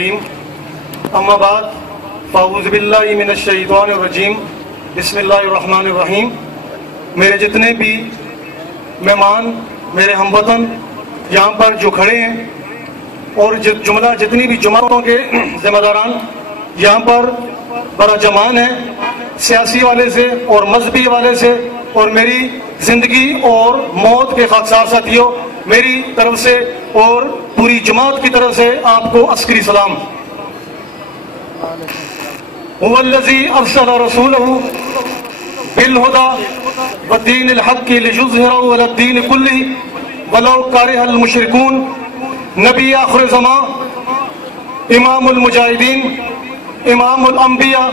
اما بعد فاعوذ باللہ من الشیطان الرجیم بسم اللہ الرحمن الرحیم. میرے جتنے بھی مہمان، میرے ہم وطن یہاں پر جو کھڑے ہیں اور جتنی بھی جماعتوں کے ذمہ داران یہاں پر بڑا جمان ہے، سیاسی والے سے اور مذہبی والے سے، اور میری زندگی اور موت کے خاکسار ساتھیوں، میری طرف سے اور پوری جماعت کی طرف سے آپ کو عسکری سلام. هو الذی ارسل رسولہ بالہدی ودین الحق ليظہرہ علی الدین کلہ ولو کرہ المشرکون. نبی آخر زمان، امام المجاہدین، امام الانبیاء،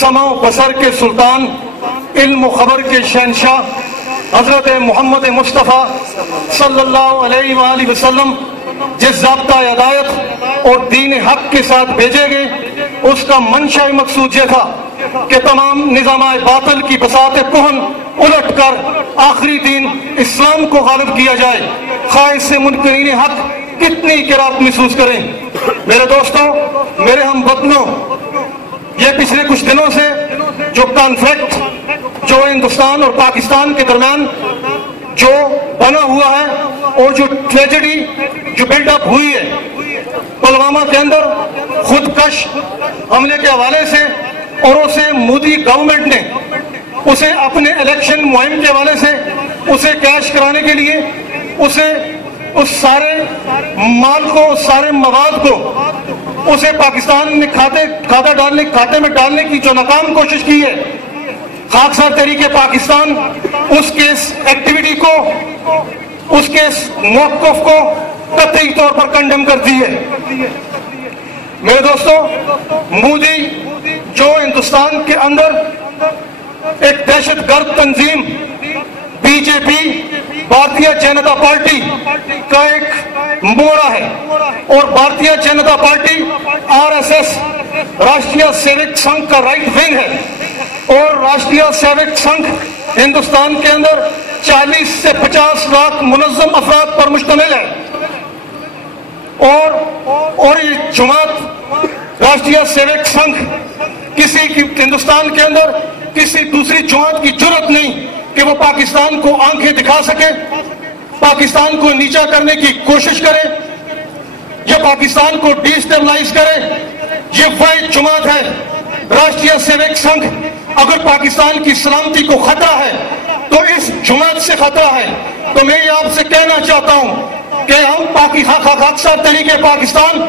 سمع و بصر کے سلطان، علم و خبر کے شہنشاہ حضرت محمد مصطفیٰ صلی اللہ علیہ وآلہ وسلم جس ضابطہ ہدایت اور دین حق کے ساتھ بھیجے گئے، اس کا منشا مقصود یہ تھا کہ تمام نظام باطل کی بساط کہن الٹ کر آخری دین اسلام کو غالب کیا جائے، خواہ اس سے منکرین حق کتنی قرات محسوس کریں. میرے دوستوں، میرے ہم وطنوں، یہ پچھلے کچھ دنوں سے جو کانفلکٹ جو ہندوستان اور پاکستان کے درمیان جو بنا ہوا ہے اور جو ٹریجڈی جو بلڈ اپ ہوئی ہے پلوامہ کے اندر خودکش حملے کے حوالے سے، اور اسے مودی گورنمنٹ نے اسے اپنے الیکشن مہم کے حوالے سے اسے کیش کرانے کے لیے اسے اس سارے مال کو، اس سارے مواد کو اسے پاکستان نے کھاتے میں ڈالنے کی جو ناکام کوشش کی ہے، خاکسار تحریک پاکستان اس کے اس ایکٹیویٹی کو، اس کے اس موقف کو قطعی طور پر کنڈم کرتی ہے. میرے دوستوں، مودی جو ہندوستان کے اندر ایک دہشت گرد تنظیم بی جے پی، بھارتیہ جنتا پارٹی کا ایک موڑا ہے، اور بھارتیہ جنتا پارٹی RSS راشٹریہ سیوک سنگھ کا رائٹ ونگ ہے، اور راشٹریہ سیوک سنگھ ہندوستان کے اندر 40 سے 50 لاکھ منظم افراد پر مشتمل ہے. اور یہ جماعت راشٹریہ سیوک سنگھ کسی کی ہندوستان کے اندر کسی دوسری جماعت کی جرت نہیں کہ وہ پاکستان کو آنکھیں دکھا سکے، پاکستان کو نیچا کرنے کی کوشش کرے یا پاکستان کو ڈی اسٹیبلائز کرے. یہ وہ جماعت ہے راشٹریہ سیوک سنگھ. اگر پاکستان کی سلامتی کو خطرہ ہے تو اس جماعت سے خطرہ ہے. تو میں یہ آپ سے کہنا چاہتا ہوں کہ ہم خاکسار تحریک پاکستان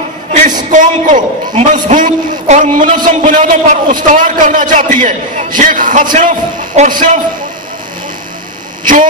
اس قوم کو مضبوط اور منظم بنیادوں پر استوار کرنا چاہتی ہے. یہ صرف اور صرف جو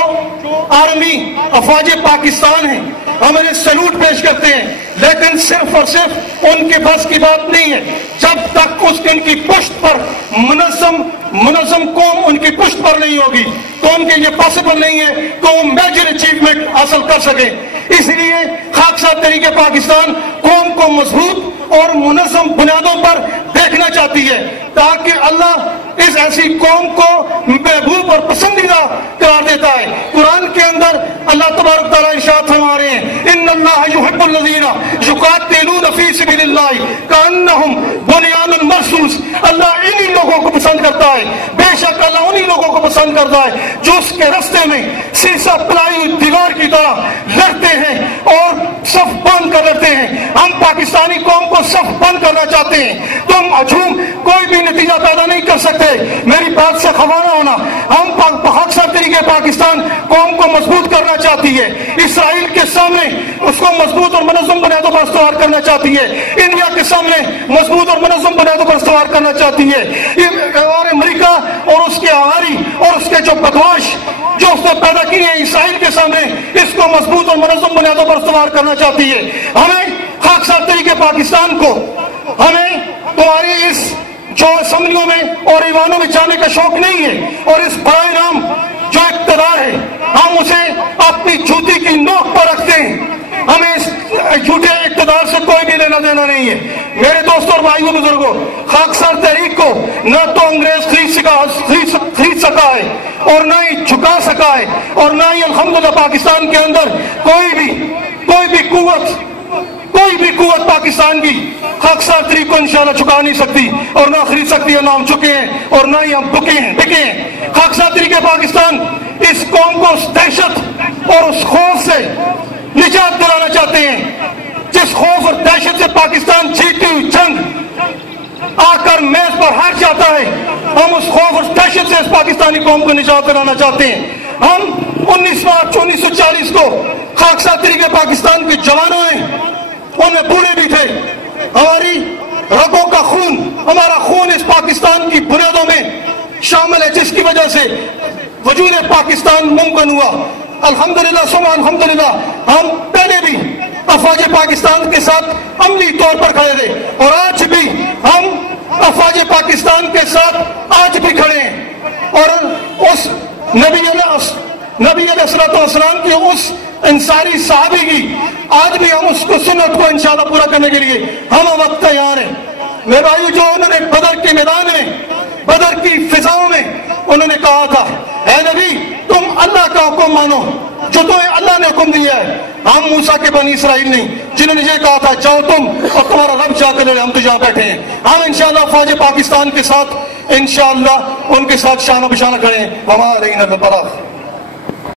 آرمی افواج پاکستان ہیں ہم انہیں سلوٹ پیش کرتے ہیں، لیکن صرف اور صرف ان کے بس کی بات نہیں ہے. جب تک ان کی پشت پر منظم قوم ان کی پشت پر نہیں ہوگی تو ان کے لیے پاسبل نہیں ہے کہ وہ میجر اچیومنٹ حاصل کر سکیں. اس لیے خاکسار تحریک پاکستان قوم کو مضبوط اور منظم بنیادوں پر دیکھنا چاہتی ہے تاکہ اللہ اس ایسی قوم کو محبوب اور پسندیدہ قرار دیتا ہے. قرآن کے اندر اللہ تبارک تعالیٰ ارشاد فرما رہے ہیں، ان اللہ یحب الذین یقاتلون فی سبیل اللہ کانہم بنیان مرصوص. اللہ انہی لوگوں کو پسند کرتا ہے، بے شک اللہ انہی لوگوں کو پسند کرتا ہے جو اس کے راستے میں سیسا پلائی ہوئی دیوار کی طرح لڑتے ہیں اور صف بند کر لڑتے ہیں. ہم پاکستانی قوم کو صف بند کرنا چاہتے ہیں. تم ہجوم کوئی بھی نتیجہ پیدا نہیں کر سکتے. میری بات سے خفا نہ ہونا. ہم خاکسار تحریک پاکستان قوم کو مضبوط کرنا چاہتی ہے، اسرائیل کے سامنے اس کو مضبوط اور منظم بنیادوں پر استوار کرنا چاہتی ہے، انڈیا کے سامنے مضبوط اور منظم بنیادوں پر استوار کرنا چاہتی ہے، اور امریکہ اور اس کے آواری اور اس کے جو بدماش جو اس نے پیدا کی ہے اسرائیل کے سامنے اس کو مضبوط اور منظم بنیادوں پر استوار کرنا چاہتی ہے. ہمیں خاکسار تحریک پاکستان کو، ہمیں تمہاری اس جو اسمبلیوں میں اور ایوانوں میں جانے کا شوق نہیں ہے، اور اس برائے نام جو اقتدار ہے ہم اسے اپنی جوتی کی نوک پر رکھتے ہیں. ہمیں اس جھوٹے اقتدار سے کوئی بھی لینا دینا نہیں ہے. میرے دوستوں اور بھائیوں بزرگوں، خاکسار تحریک کو نہ تو انگریز خرید سکا ہے اور نہ ہی جھکا سکا ہے، اور نہ ہی الحمدللہ پاکستان کے اندر کوئی بھی قوت کوئی بھی قوت پاکستان کی خاکسار تحریک کو انشاءاللہ چکا نہیں سکتی اور نہ خرید سکتی ہے، نہ ہم چکے ہیں اور نہ ہی ہم بکے ہیں۔ خاکسار تحریک پاکستان اس قوم کو اس دہشت اور اس خوف سے نجات دلانا چاہتے ہیں، جس خوف اور دہشت سے پاکستان جیتی ہوئی جنگ آ کر میز پر ہار جاتا ہے، ہم اس خوف اور دہشت سے اس پاکستانی قوم کو نجات دلانا چاہتے ہیں۔ ہم 19 مارچ 1940 کو خاکسار تحریک پاکستان کے جوانوں ہیں، ان میں بوڑھے بھی تھے، ہماری رگوں کا خون، ہمارا خون اس پاکستان کی بنیادوں میں شامل ہے، جس کی وجہ سے وجود پاکستان ممکن ہوا۔ الحمدللہ ثم الحمدللہ ہم پہلے بھی افواج پاکستان کے ساتھ عملی طور پر کھڑے تھے اور آج بھی ہم افواج پاکستان کے ساتھ آج بھی کھڑے ہیں، اور اس نبی علیہ السلام کی اس انصاری صحابی کی آج بھی ہم اس کو سنت کو انشاءاللہ پورا کرنے کے لیے ہم وقت تیار ہیں۔ میرے بھائی، جو انہوں نے بدر کے میدان میں، بدر کی فضاؤں میں انہوں نے کہا تھا، اے نبی تم اللہ کا حکم مانو جو تمہیں اللہ نے حکم دیا ہے، ہم موسیٰ کے بنی اسرائیل نہیں جنہوں نے یہ کہا تھا جاؤ تم اور تمہارا رب جا کر لے، ہم تو جہاں بیٹھے ہیں۔ ہم انشاءاللہ افواج پاکستان کے ساتھ انشاءاللہ ان کے ساتھ شانہ بشانہ کھڑے ہیں۔ وما علینا الا البلاغ۔